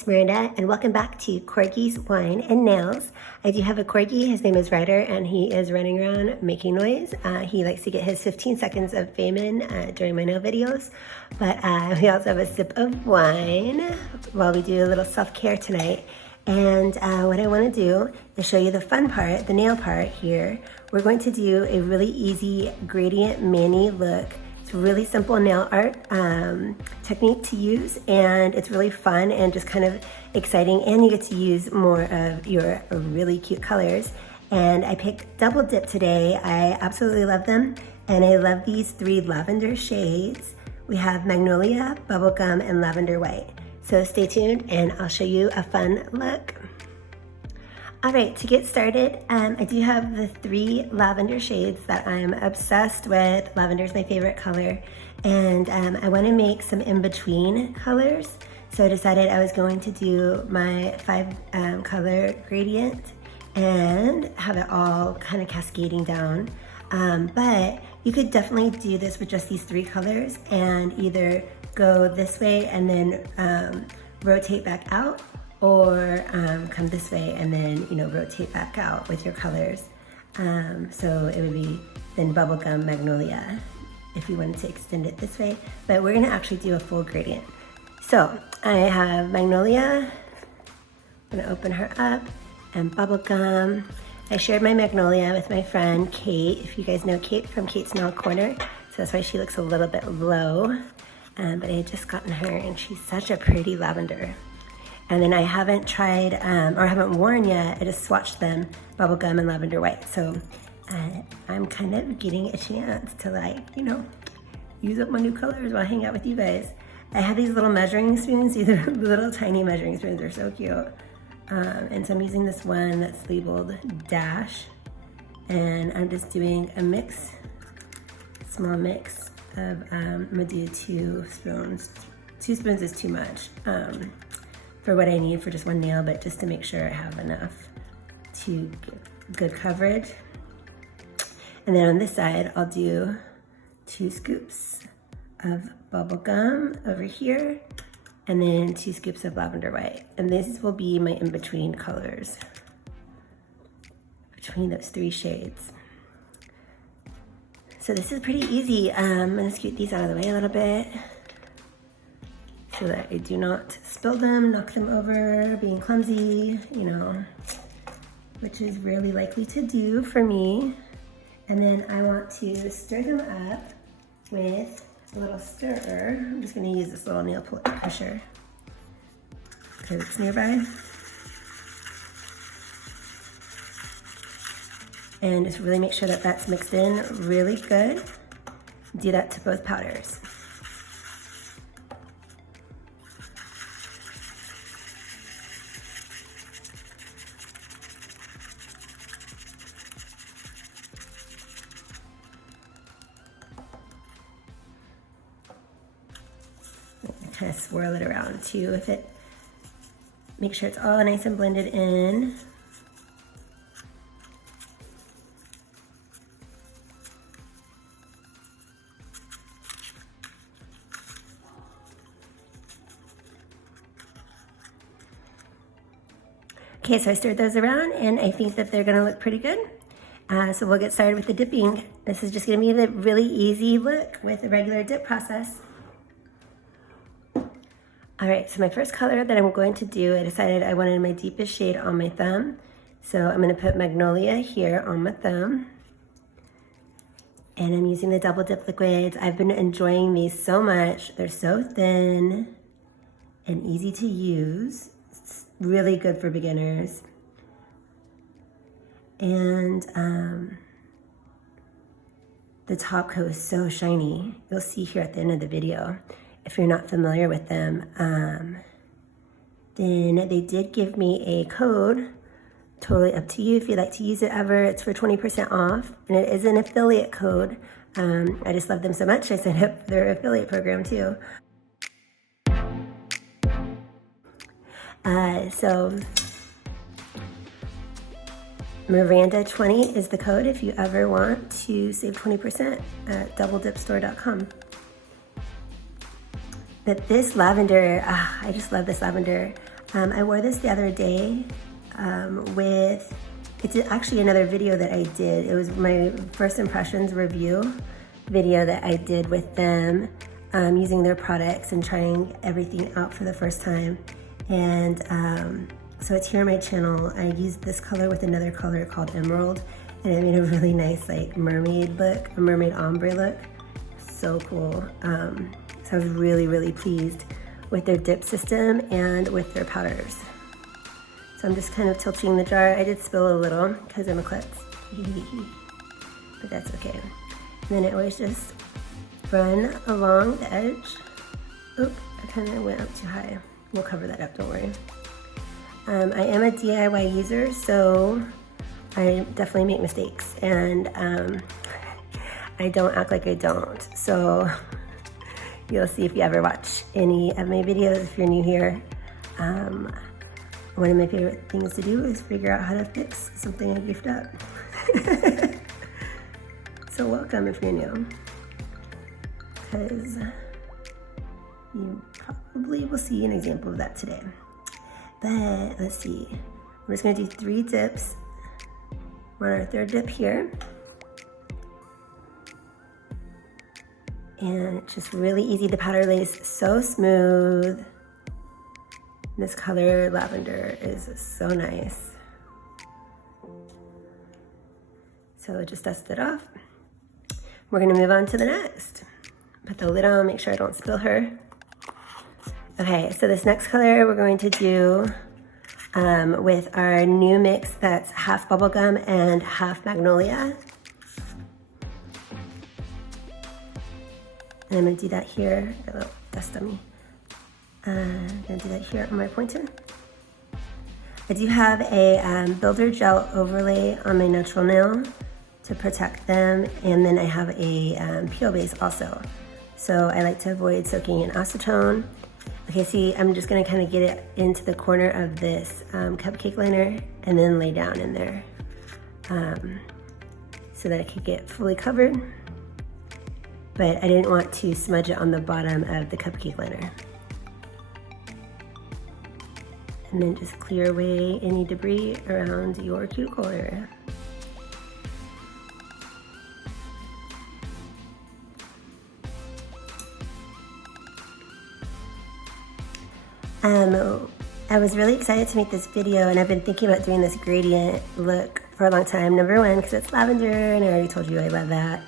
it's Miranda, and welcome back to Corgi's Wine and Nails. I do have a Corgi. His name is Ryder, and he is running around making noise. He likes to get his 15 seconds of fame in during my nail videos. But we also have a sip of wine while we do a little self-care tonight. And what I want to do is show you the fun part, the nail part here. We're going to do a really easy gradient mani look. It's a really simple nail art technique to use, and it's really fun and just kind of exciting, and you get to use more of your really cute colors. And I picked Double Dip today. I absolutely love them, and I love these 3 lavender shades. We have Magnolia, Bubblegum, and Lavender White. So stay tuned and I'll show you a fun look. All right, to get started, I do have the 3 lavender shades that I'm obsessed with. Lavender is my favorite color, and I want to make some in-between colors. So I decided I was going to do my 5 color gradient and have it all kind of cascading down. But you could definitely do this with just these 3 colors and either go this way and then rotate back out, or come this way and then, rotate back out with your colors. So it would be then Bubblegum, Magnolia, if you wanted to extend it this way. But we're gonna actually do a full gradient. So I have Magnolia, I'm gonna open her up, and Bubblegum. I shared my Magnolia with my friend Kate, if you guys know Kate from Kate's Nail Corner. So that's why she looks a little bit low. But I had just gotten her, and she's such a pretty lavender. And then I haven't tried, or haven't worn yet, I just swatched them, Bubblegum and Lavender White. So I'm kind of getting a chance to use up my new colors while I hang out with you guys. I have these little measuring spoons. These are little tiny measuring spoons, they're so cute. And so I'm using this one that's labeled Dash. And I'm just doing a mix, small mix of, I'm gonna do 2 spoons. 2 spoons is too much for what I need for just one nail, but just to make sure I have enough to get good coverage. And then on this side, I'll do 2 scoops of Bubblegum over here, and then 2 scoops of Lavender White. And this will be my in-between colors between those 3 shades. So this is pretty easy. I'm gonna scoot these out of the way a little bit so that I do not spill them, knock them over, being clumsy, which is really likely to do for me. And then I want to stir them up with a little stirrer. I'm just gonna use this little nail pusher because it's nearby. And just really make sure that that's mixed in really good. Do that to both powders. Kind of swirl it around too with it. Make sure it's all nice and blended in. Okay, so I stirred those around, and I think that they're gonna look pretty good. So we'll get started with the dipping. This is just gonna be the really easy look with the regular dip process. All right, so my first color that I'm going to do, I decided I wanted my deepest shade on my thumb. So I'm gonna put Magnolia here on my thumb. And I'm using the Double Dip liquids. I've been enjoying these so much. They're so thin and easy to use. It's really good for beginners. And the top coat is so shiny. You'll see here at the end of the video. If you're not familiar with them, then they did give me a code. Totally up to you if you'd like to use it ever. It's for 20% off, and it is an affiliate code. I just love them so much, I signed up for their affiliate program too. So Miranda20 is the code if you ever want to save 20% at doubledipstore.com. But this lavender, I just love this lavender. I wore this the other day with, it's actually another video that I did. It was my first impressions review video that I did with them, using their products and trying everything out for the first time. And so it's here on my channel. I used this color with another color called Emerald, and it made a really nice like mermaid look, a mermaid ombre look. So cool. So I was really, really pleased with their dip system and with their powders. So I'm just kind of tilting the jar. I did spill a little because I'm a klutz, but that's okay. And then I always just run along the edge. Oop, I kind of went up too high. We'll cover that up, don't worry. I am a DIY user, so I definitely make mistakes, and I don't act like I don't. So you'll see if you ever watch any of my videos, if you're new here. One of my favorite things to do is figure out how to fix something I goofed up. So welcome if you're new, because you probably will see an example of that today. But let's see, I'm just gonna do 3 dips. We're on our 3rd dip here. And it's just really easy. The powder lays so smooth. This color, lavender, is so nice. So just dust it off. We're gonna move on to the next. Put the lid on, make sure I don't spill her. Okay, so this next color we're going to do with our new mix that's half bubblegum and half magnolia. And I'm gonna do that here. Got a little dust on me. I'm gonna do that here on my pointer. I do have a builder gel overlay on my natural nail to protect them, and then I have a peel base also. So I like to avoid soaking in acetone. Okay, see, I'm just gonna kind of get it into the corner of this cupcake liner and then lay down in there so that it could get fully covered. But I didn't want to smudge it on the bottom of the cupcake liner. And then just clear away any debris around your cuticle area. I was really excited to make this video, and I've been thinking about doing this gradient look for a long time. Number one, because it's lavender, and I already told you I love that.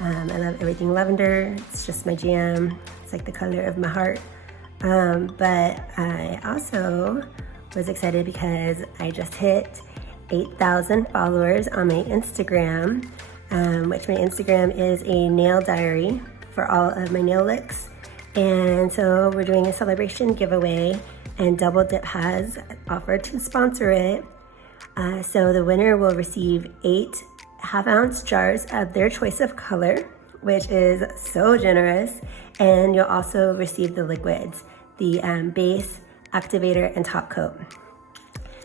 I love everything lavender. It's just my jam. It's like the color of my heart. But I also was excited because I just hit 8,000 followers on my Instagram, which my Instagram is a nail diary for all of my nail looks. And so we're doing a celebration giveaway, and Double Dip has offered to sponsor it. So the winner will receive 8 half-ounce jars of their choice of color, which is so generous. And you'll also receive the liquids, the base, activator, and top coat.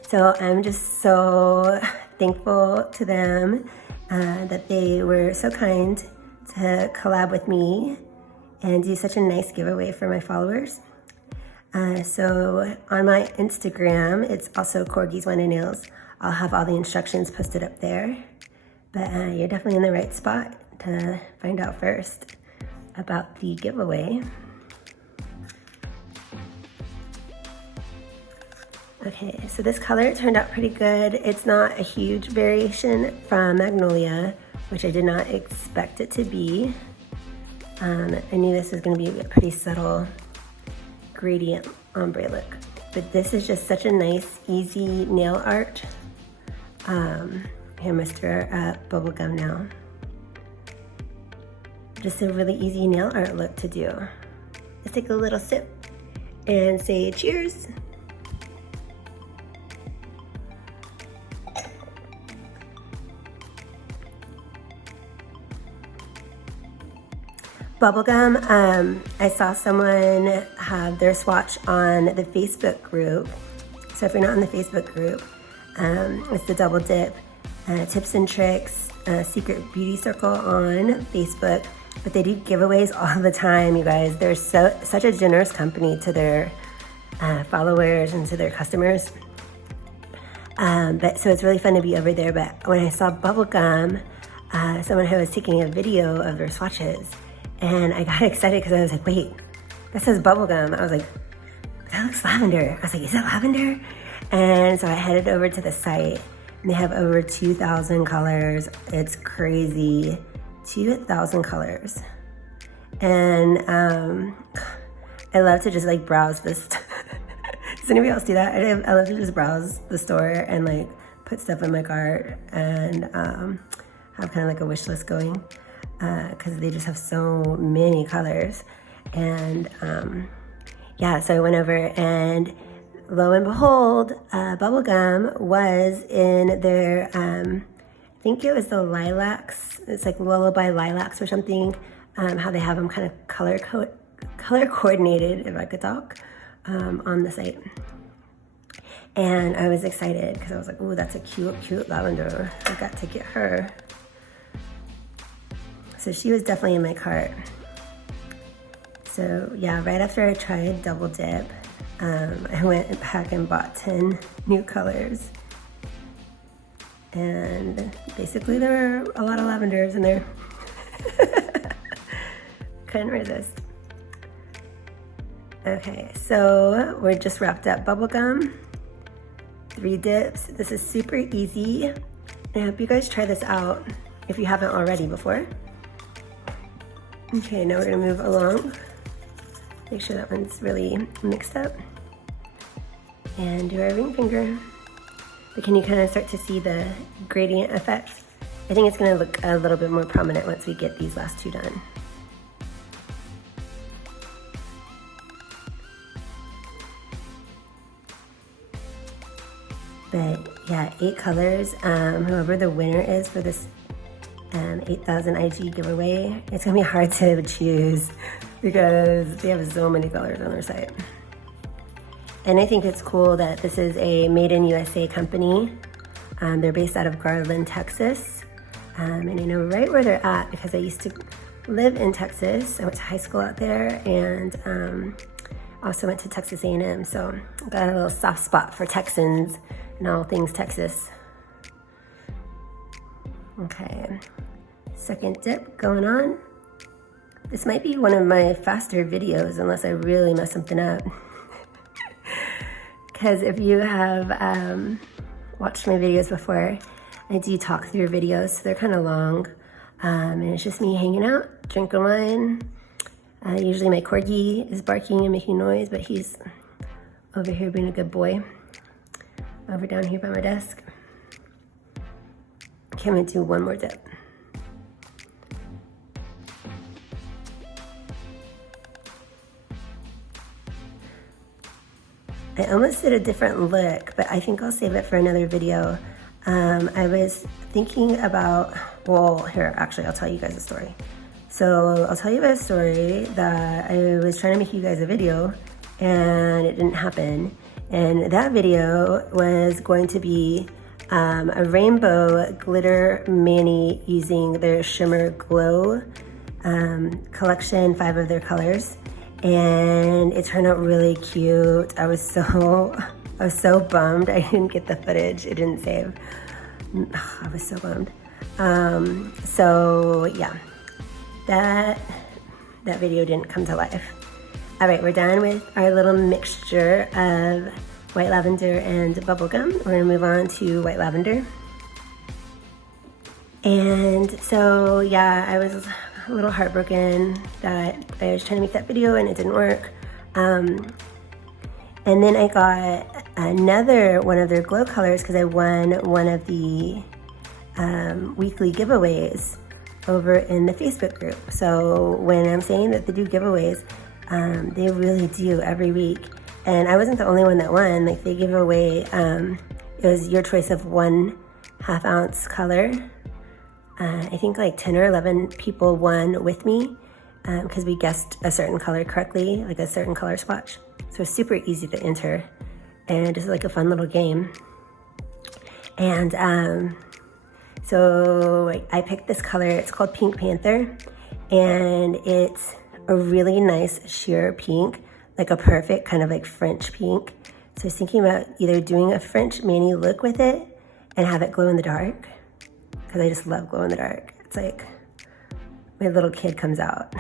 So I'm just so thankful to them that they were so kind to collab with me and do such a nice giveaway for my followers. So on my Instagram, it's also CorgisWineAndNails. I'll have all the instructions posted up there. But you're definitely in the right spot to find out first about the giveaway. Okay, so this color turned out pretty good. It's not a huge variation from Magnolia, which I did not expect it to be. I knew this was gonna be a pretty subtle gradient ombre look, but this is just such a nice, easy nail art. Here, I'm gonna stir up bubblegum now. Just a really easy nail art look to do. Let's take a little sip and say cheers. Bubblegum, I saw someone have their swatch on the Facebook group. So if you're not in the Facebook group, it's the Double Dip Tips and Tricks Secret Beauty Circle on Facebook. But they do giveaways all the time, you guys. They're such a generous company to their followers and to their customers. But so it's really fun to be over there. But when I saw Bubblegum, someone who was taking a video of their swatches, and I got excited because I was like, wait, that says Bubblegum. I was like, that looks lavender. I was like, is it lavender? And so I headed over to the site, and they have over 2,000 colors. It's crazy, 2,000 colors. And I love to just like browse this. Does anybody else do that? I love to just browse the store and like put stuff in my cart and have kind of like a wish list going because they just have so many colors. And yeah, so I went over, and lo and behold, Bubblegum was in their, I think it was the lilacs. It's like Lullaby Lilacs or something. How they have them kind of color coordinated, if I could talk, on the site. And I was excited because I was like, ooh, that's a cute lavender. I got to get her. So she was definitely in my cart. So yeah, right after I tried Double Dip, I went back and bought 10 new colors. And basically there were a lot of lavenders in there. Couldn't resist. Okay, so we're just wrapped up Bubblegum, 3 dips. This is super easy. I hope you guys try this out if you haven't already before. Okay, now we're gonna move along. Make sure that one's really mixed up. And do our ring finger. But can you kind of start to see the gradient effect? I think it's gonna look a little bit more prominent once we get these last 2 done. But yeah, 8 colors. Whoever the winner is for this 8,000 IG giveaway, it's gonna be hard to choose because they have so many colors on their site. And I think it's cool that this is a made in USA company. They're based out of Garland, Texas. And I know right where they're at because I used to live in Texas. I went to high school out there, and also went to Texas A&M. So I got a little soft spot for Texans and all things Texas. Okay, second dip going on. This might be one of my faster videos unless I really mess something up. Because if you have watched my videos before, I do talk through videos, so they're kind of long. And it's just me hanging out, drinking wine. Usually my corgi is barking and making noise, but he's over here being a good boy. Over down here by my desk. Okay, I'm gonna do one more dip. I almost did a different look, but I think I'll save it for another video. I was thinking about, well, here, actually, I'll tell you guys a story. So I'll tell you a story that I was trying to make you guys a video and it didn't happen. And that video was going to be a rainbow glitter mani using their Shimmer Glow collection, 5 of their colors. And it turned out really cute. I was so bummed I didn't get the footage. It didn't save. I was so bummed. So yeah, that video didn't come to life. All right, we're done with our little mixture of white lavender and bubblegum. We're gonna move on to white lavender. And so yeah, I was a little heartbroken that I was trying to make that video and it didn't work. And then I got another one of their glow colors because I won one of the weekly giveaways over in the Facebook group. So when I'm saying that they do giveaways, they really do every week. And I wasn't the only one that won. Like, they give away, it was your choice of 1/2 ounce color. I think like 10 or 11 people won with me because we guessed a certain color correctly, like a certain color swatch. So it's super easy to enter and just like a fun little game. And so I picked this color. It's called Pink Panther, and it's a really nice sheer pink, like a perfect kind of like French pink. So I was thinking about either doing a French mani look with it and have it glow in the dark, because I just love glow in the dark. It's like my little kid comes out.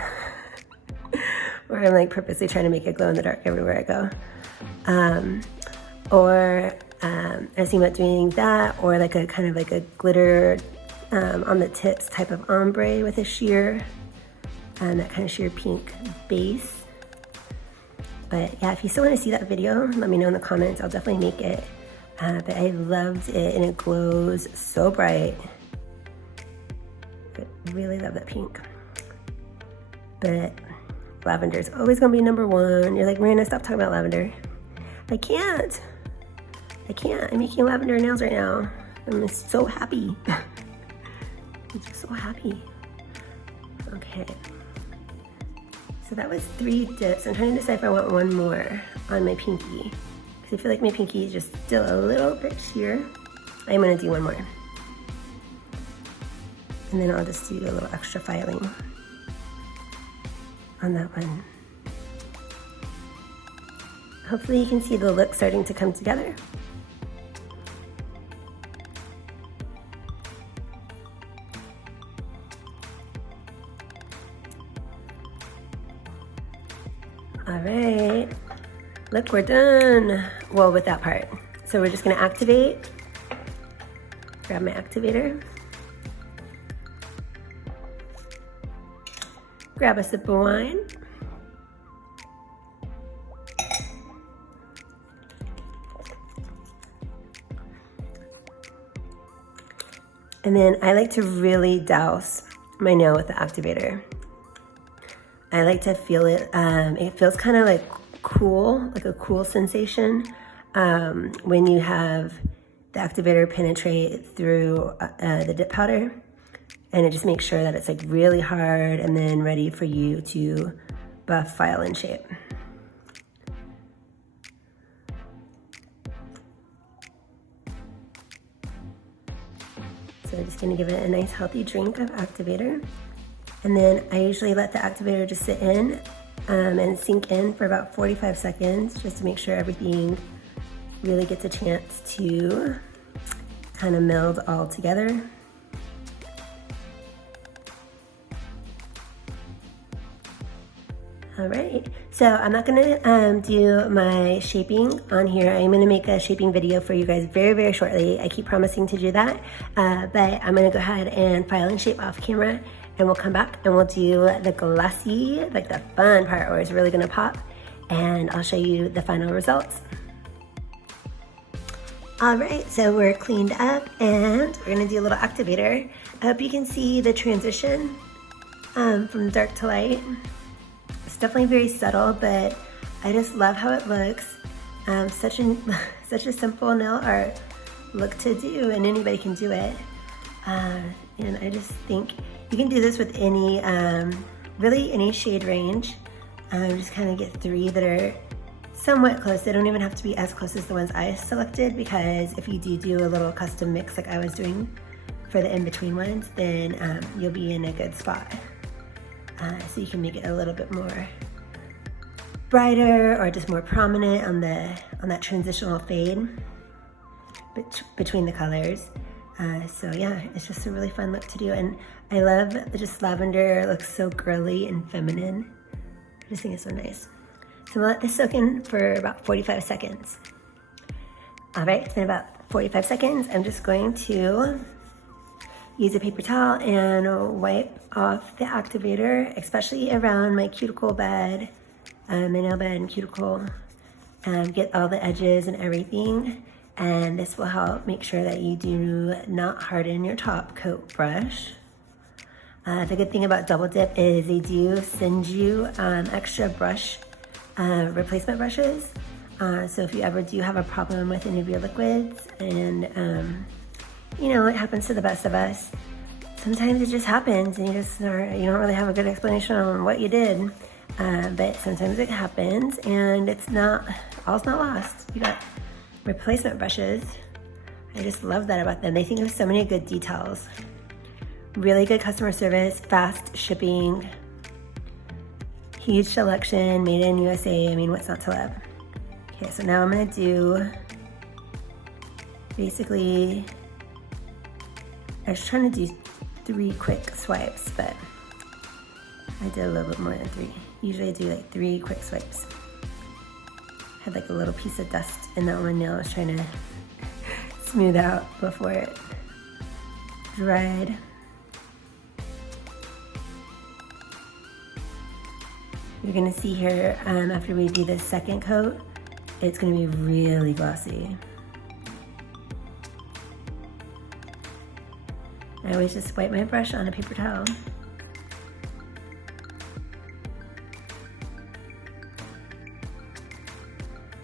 Where I'm like purposely trying to make it glow in the dark everywhere I go. I was thinking about doing that, or like a kind of like a glitter on the tips type of ombre with a sheer, that kind of sheer pink base. But yeah, if you still want to see that video, let me know in the comments. I'll definitely make it. But I loved it, and it glows so bright. I really love that pink. But lavender is always gonna be number one. You're like, Miranda, stop talking about lavender. I can't. I'm making lavender nails right now. I'm just so happy. I'm just so happy. Okay. So that was 3 dips. I'm trying to decide if I want one more on my pinky, because I feel like my pinky is just still a little bit sheer. I'm gonna do one more. And then I'll just do a little extra filing on that one. Hopefully you can see the look starting to come together. All right, look, we're done. Well, with that part. So we're just gonna activate. Grab my activator. Grab a sip of wine. And then I like to really douse my nail with the activator. I like to feel it. It feels kind of like cool, like a cool sensation when you have the activator penetrate through the dip powder. And it just makes sure that it's like really hard and then ready for you to buff, file, and shape. So I'm just gonna give it a nice healthy drink of activator. And then I usually let the activator just sit in and sink in for about 45 seconds, just to make sure everything really gets a chance to kind of meld all together. All right, so I'm not gonna do my shaping on here. I'm gonna make a shaping video for you guys very, very shortly. I keep promising to do that, but I'm gonna go ahead and file and shape off camera, and we'll come back and we'll do the glossy, like the fun part where it's really gonna pop, and I'll show you the final results. All right, so we're cleaned up and we're gonna do a little activator. I hope you can see the transition from dark to light. It's definitely very subtle, but I just love how it looks. Such a simple nail art look to do, and anybody can do it. And I just think you can do this with any, really any shade range. Just kind of get 3 that are somewhat close. They don't even have to be as close as the ones I selected, because if you do a little custom mix like I was doing for the in-between ones, then you'll be in a good spot. So you can make it a little bit more brighter or just more prominent on that transitional fade between the colors. So yeah, it's just a really fun look to do, and I love that just lavender. It looks so girly and feminine. I just think it's so nice. So we'll let this soak in for about 45 seconds. All right, it's been about 45 seconds. I'm just going to use a paper towel and wipe off the activator, especially around my cuticle bed, my nail bed and cuticle, get all the edges and everything. And this will help make sure that you do not harden your top coat brush. The good thing about Double Dip is they do send you extra brush replacement brushes. So if you ever do have a problem with any of your liquids, and you know, it happens to the best of us. Sometimes it just happens and you don't really have a good explanation on what you did. But sometimes it happens and all's not lost. You got replacement brushes. I just love that about them. They think of so many good details. Really good customer service, fast shipping. Huge selection, made in USA. I mean, what's not to love? Okay, so now I'm gonna do, basically, I was trying to do 3 quick swipes, but I did a little bit more than 3. Usually I do like 3 quick swipes. Had like a little piece of dust in that one nail I was trying to smooth out before it dried. You're gonna see here, after we do the second coat, it's gonna be really glossy. I always just wipe my brush on a paper towel.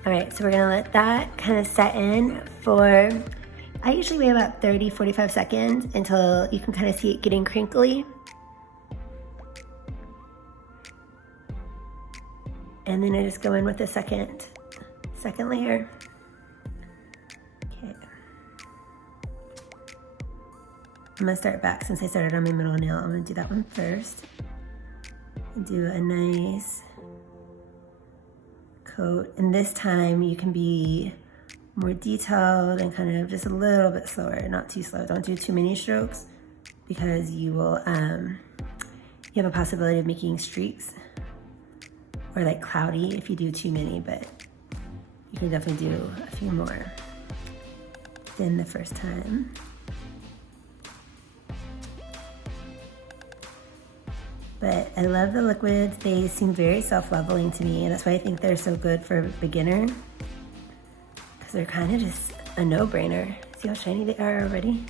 All right, so we're gonna let that kind of set in for, I usually wait about 30-45 seconds until you can kind of see it getting crinkly. And then I just go in with the second layer. Okay. I'm gonna start back since I started on my middle nail. I'm gonna do that one first. And do a nice coat. And this time you can be more detailed and kind of just a little bit slower, not too slow. Don't do too many strokes because you will, you have a possibility of making streaks or like cloudy if you do too many, but you can definitely do a few more than the first time. But I love the liquids. They seem very self-leveling to me, and that's why I think they're so good for a beginner, because they're kind of just a no-brainer. See how shiny they are already?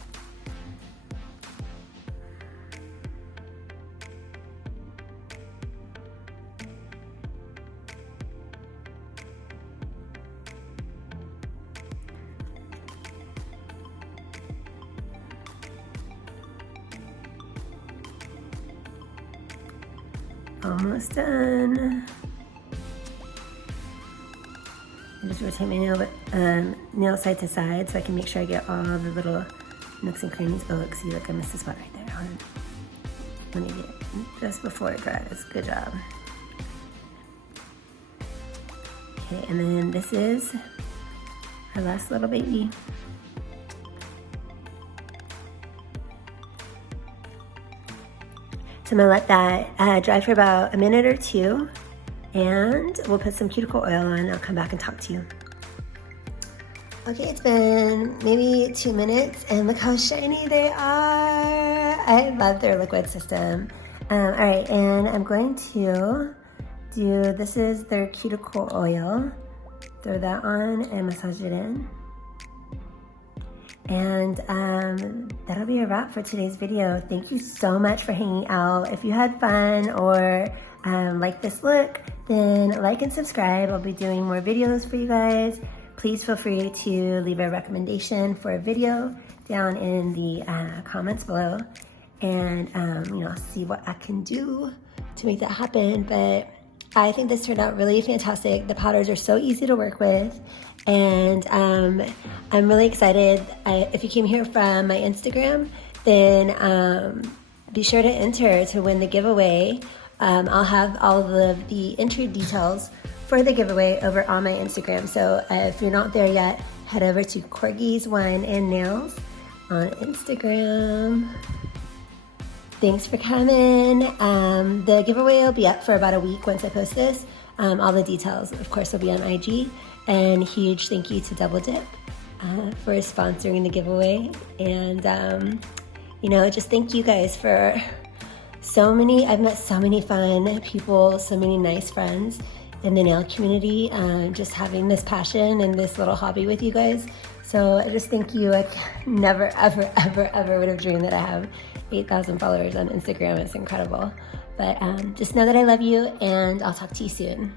Almost done. I just rotate my nail side to side so I can make sure I get all the little nooks and crannies. Oh, look, see, look, I missed a spot right there. Let me get it just before it dries. Good job. Okay, and then this is our last little baby. So I'm gonna let that dry for about a minute or 2, and we'll put some cuticle oil on. I'll come back and talk to you. Okay, it's been maybe 2 minutes, and look how shiny they are. I love their liquid system. All right, and I'm going to do, this is their cuticle oil. Throw that on and massage it in. And that'll be a wrap for today's video. Thank you so much for hanging out. If you had fun or like this look, then like and subscribe. I'll be doing more videos for you guys. Please feel free to leave a recommendation for a video down in the comments below. And you know, see what I can do to make that happen. But I think this turned out really fantastic. The powders are so easy to work with. And I'm really excited. If you came here from my Instagram, then be sure to enter to win the giveaway. I'll have all of the entry details for the giveaway over on my Instagram. So if you're not there yet, head over to CorgisWineAndNails on Instagram. Thanks for coming. The giveaway will be up for about a week once I post this. All the details, of course, will be on IG. And huge thank you to Double Dip for sponsoring the giveaway. And, you know, just thank you guys for I've met so many fun people, so many nice friends in the nail community, just having this passion and this little hobby with you guys. So I just thank you. I never, ever, ever, ever would have dreamed that I have 8,000 followers on Instagram. It's incredible. But just know that I love you, and I'll talk to you soon.